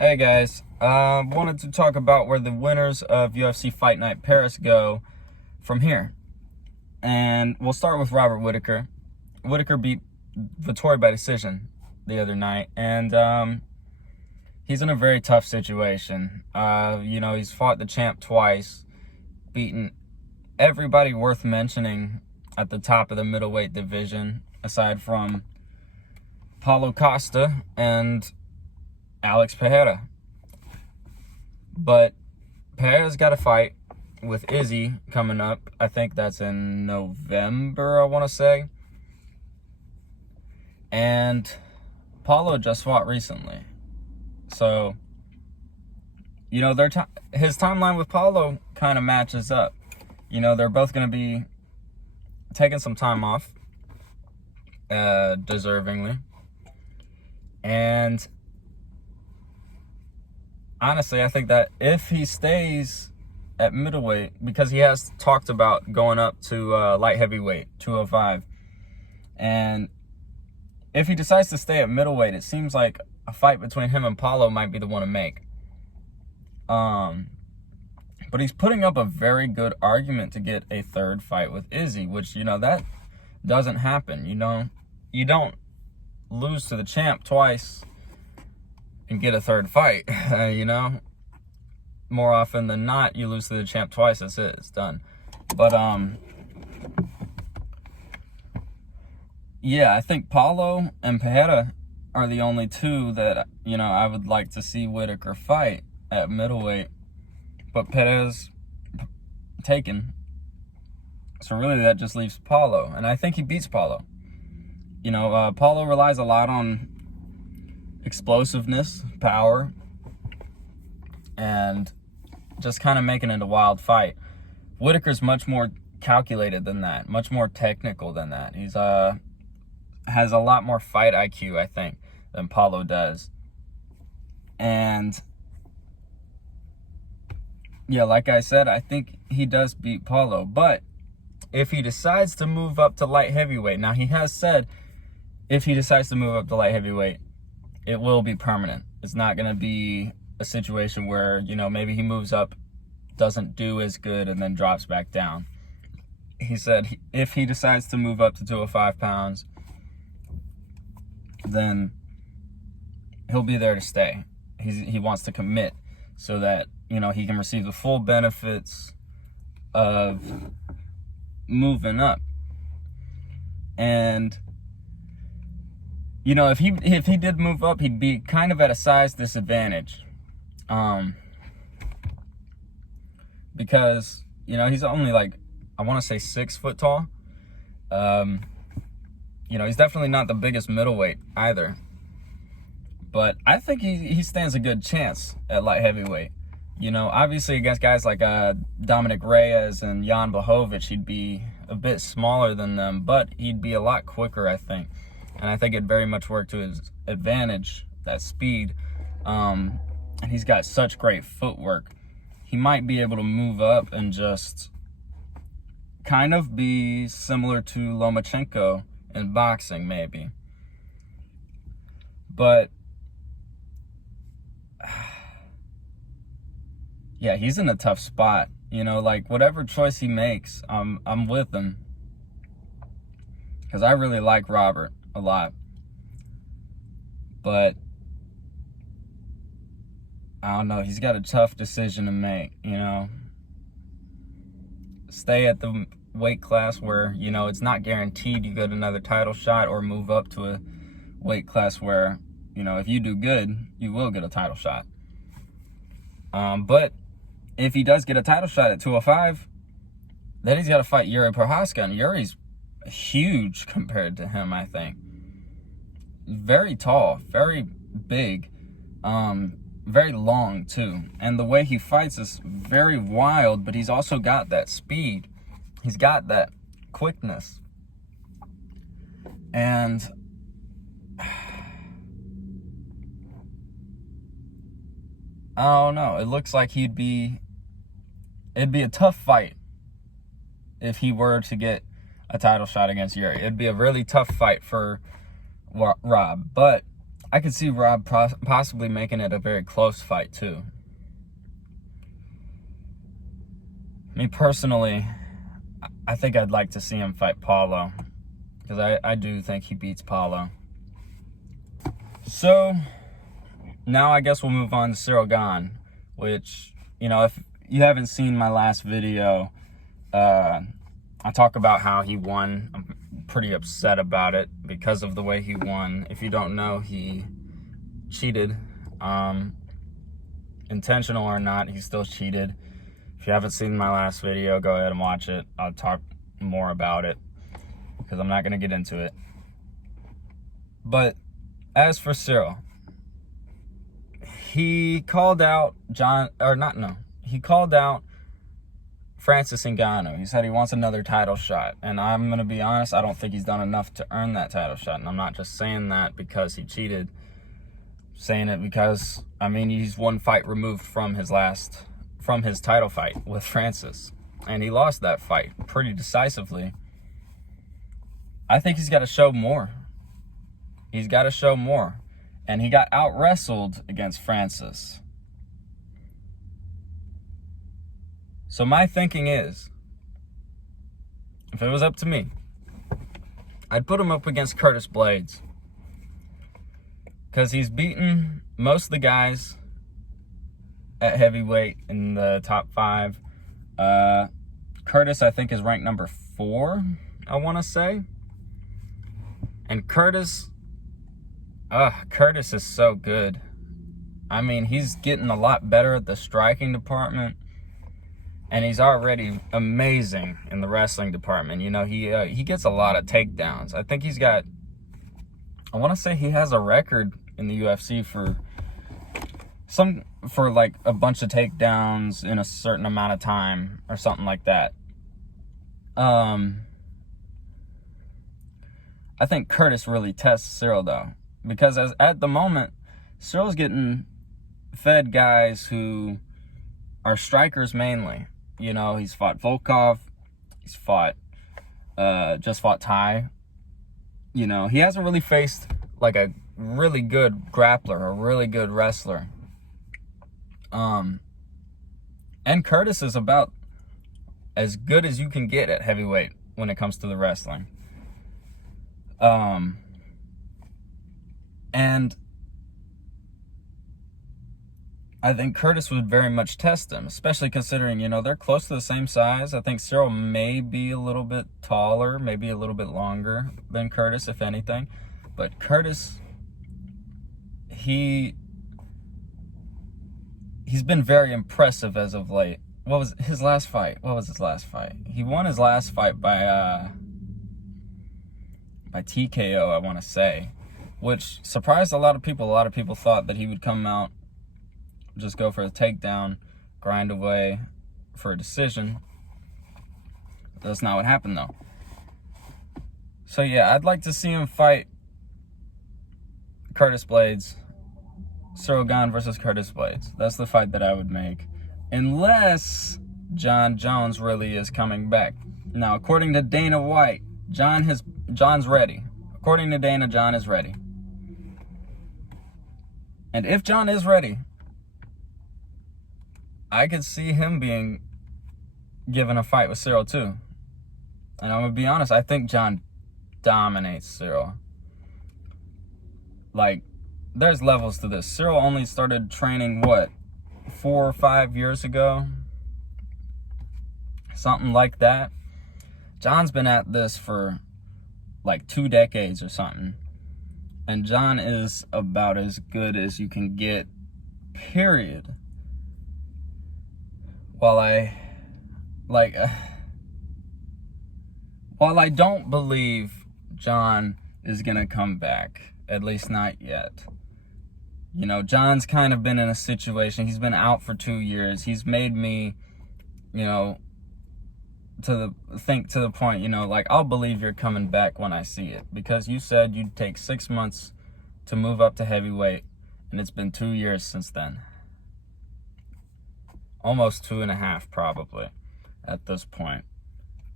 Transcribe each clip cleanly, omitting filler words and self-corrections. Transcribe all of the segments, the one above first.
Hey guys, wanted to talk about where the winners of UFC Fight Night Paris go from here. And we'll start with Robert Whittaker. Whittaker beat Vettori by decision the other night, and he's in a very tough situation. He's fought the champ twice, beaten everybody worth mentioning at the top of the middleweight division, aside from Paulo Costa and Alex Pereira. But Pereira's got a fight with Izzy coming up. I think that's in November, I want to say. And Paulo just fought recently. So, his timeline with Paulo kind of matches up. They're both going to be taking some time off, deservingly. And honestly, I think that if he stays at middleweight, because he has talked about going up to light heavyweight, 205, and if he decides to stay at middleweight, it seems like a fight between him and Paulo might be the one to make. But he's putting up a very good argument to get a third fight with Izzy, which, that doesn't happen. You don't lose to the champ twice and get a third fight. More often than not, you lose to the champ twice. That's it. It's done. But yeah, I think Paulo and Pereira are the only two that I would like to see Whittaker fight at middleweight. But Pereira's taken, so really that just leaves Paulo, and I think he beats Paulo. Paulo relies a lot on explosiveness, power, and just kind of making it a wild fight. Whittaker's much more calculated than that, much more technical than that. He's has a lot more fight IQ, I think, than Paulo does. And yeah, like I said, I think he does beat Paulo. But if he decides to move up to light heavyweight, now he has said if he decides to move up to light heavyweight, it will be permanent. It's not going to be a situation where, maybe he moves up, doesn't do as good, and then drops back down. He said if he decides to move up to 205 pounds, then he'll be there to stay. He wants to commit so that, he can receive the full benefits of moving up. And if he did move up, he'd be kind of at a size disadvantage. Because, he's only I want to say 6 foot tall. He's definitely not the biggest middleweight either. But I think he stands a good chance at light heavyweight. Obviously against guys like Dominic Reyes and Jan Blachowicz, he'd be a bit smaller than them, but he'd be a lot quicker, I think. And I think it very much worked to his advantage, that speed. And he's got such great footwork. He might be able to move up and just kind of be similar to Lomachenko in boxing, maybe. But yeah, he's in a tough spot. Whatever choice he makes, I'm with him. Because I really like Robert a lot. But I don't know, he's got a tough decision to make, Stay at the weight class where, it's not guaranteed you get another title shot, or move up to a weight class where, if you do good, you will get a title shot. But if he does get a title shot at 205, then he's got to fight Yuri Prochazka, and Yuri's huge compared to him, I think. Very tall, very big, very long too. And the way he fights is very wild, but he's also got that speed. He's got that quickness. And I don't know. It looks like it'd be a tough fight if he were to get a title shot against Yuri. It'd be a really tough fight for Rob. But I could see Rob possibly making it a very close fight too. Me personally, I think I'd like to see him fight Paulo, because I do think he beats Paulo. So now I guess we'll move on to Cyril Gane, which, you know, if you haven't seen my last video, I talk about how he won. I'm pretty upset about it because of the way he won. If you don't know, he cheated. Intentional or not, he still cheated. If you haven't seen my last video, go ahead and watch it. I'll talk more about it because I'm not going to get into it. But as for Cyril, he called out he called out Francis Ngannou. He said he wants another title shot. And I'm going to be honest, I don't think he's done enough to earn that title shot. And I'm not just saying that because he cheated. I'm saying it because, I mean, he's one fight removed from his title fight with Francis. And he lost that fight pretty decisively. I think he's got to show more. He's got to show more. And he got out-wrestled against Francis. So my thinking is, if it was up to me, I'd put him up against Curtis Blades. Because he's beaten most of the guys at heavyweight in the top 5. Curtis, I think, is ranked number 4, I want to say. And Curtis is so good. I mean, he's getting a lot better at the striking department. And he's already amazing in the wrestling department. You know, he gets a lot of takedowns. I think I want to say he has a record in the UFC for like a bunch of takedowns in a certain amount of time or something like that. I think Curtis really tests Cyril though, because at the moment, Cyril's getting fed guys who are strikers mainly. You know, he's fought Volkov, he's just fought Ty. You know, he hasn't really faced like a really good grappler, a really good wrestler. And Curtis is about as good as you can get at heavyweight when it comes to the wrestling. And I think Curtis would very much test him, especially considering, you know, they're close to the same size. I think Cyril may be a little bit taller, maybe a little bit longer than Curtis, if anything. But Curtis, he's been very impressive as of late. What was his last fight? He won his last fight by TKO, I want to say, which surprised a lot of people. A lot of people thought that he would come out, just go for a takedown, grind away for a decision. That's not what happened, though. So, yeah, I'd like to see him fight Curtis Blades. Cyril Gane versus Curtis Blades. That's the fight that I would make. Unless Jon Jones really is coming back. Now, according to Dana White, John's ready. According to Dana, Jon is ready. And if Jon is ready, I could see him being given a fight with Cyril too. And I'm going to be honest, I think Jon dominates Cyril. Like, there's levels to this. Cyril only started training, 4 or 5 years ago? Something like that. Jon's been at this for like 2 decades or something. And Jon is about as good as you can get, period. While I don't believe Jon is going to come back, at least not yet. You know, Jon's kind of been in a situation, he's been out for 2 years. He's made me, you know, to the point, you know, like, I'll believe you're coming back when I see it. Because you said you'd take 6 months to move up to heavyweight, and it's been 2 years since then. Almost 2.5 probably at this point.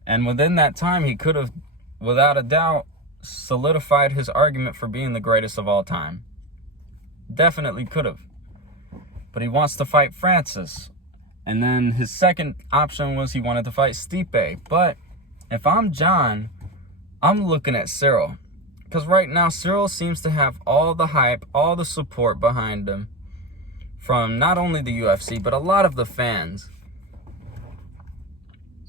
And within that time, he could have, without a doubt, solidified his argument for being the greatest of all time. Definitely could have. But he wants to fight Francis. And then his second option was he wanted to fight Stipe. But if I'm John, I'm looking at Cyril. Because right now, Cyril seems to have all the hype, all the support behind him from not only the UFC, but a lot of the fans.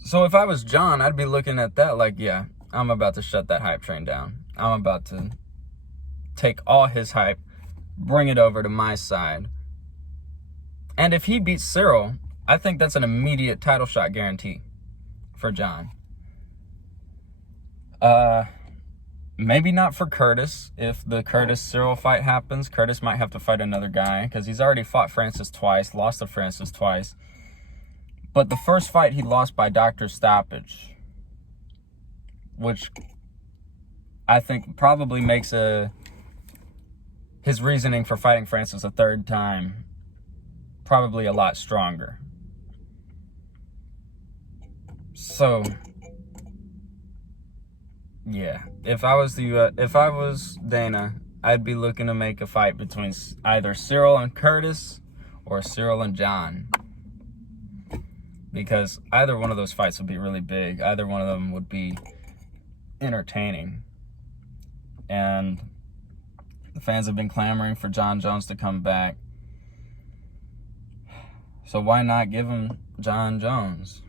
So if I was John, I'd be looking at that like, yeah, I'm about to shut that hype train down. I'm about to take all his hype, bring it over to my side. And if he beats Cyril, I think that's an immediate title shot guarantee for John. Maybe not for Curtis. If the Curtis-Cyril fight happens, Curtis might have to fight another guy because he's already fought Francis twice, lost to Francis twice. But the first fight he lost by doctor stoppage, which I think probably makes his reasoning for fighting Francis a third time probably a lot stronger. So, yeah, if I was Dana, I'd be looking to make a fight between either Cyril and Curtis or Cyril and John. Because either one of those fights would be really big. Either one of them would be entertaining. And the fans have been clamoring for Jon Jones to come back. So why not give him Jon Jones?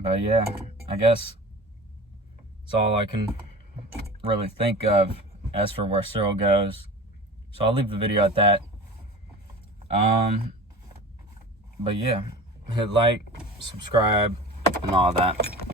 But yeah, I guess that's all I can really think of as for where Cyril goes. So I'll leave the video at that. But yeah, hit like, subscribe, and all that.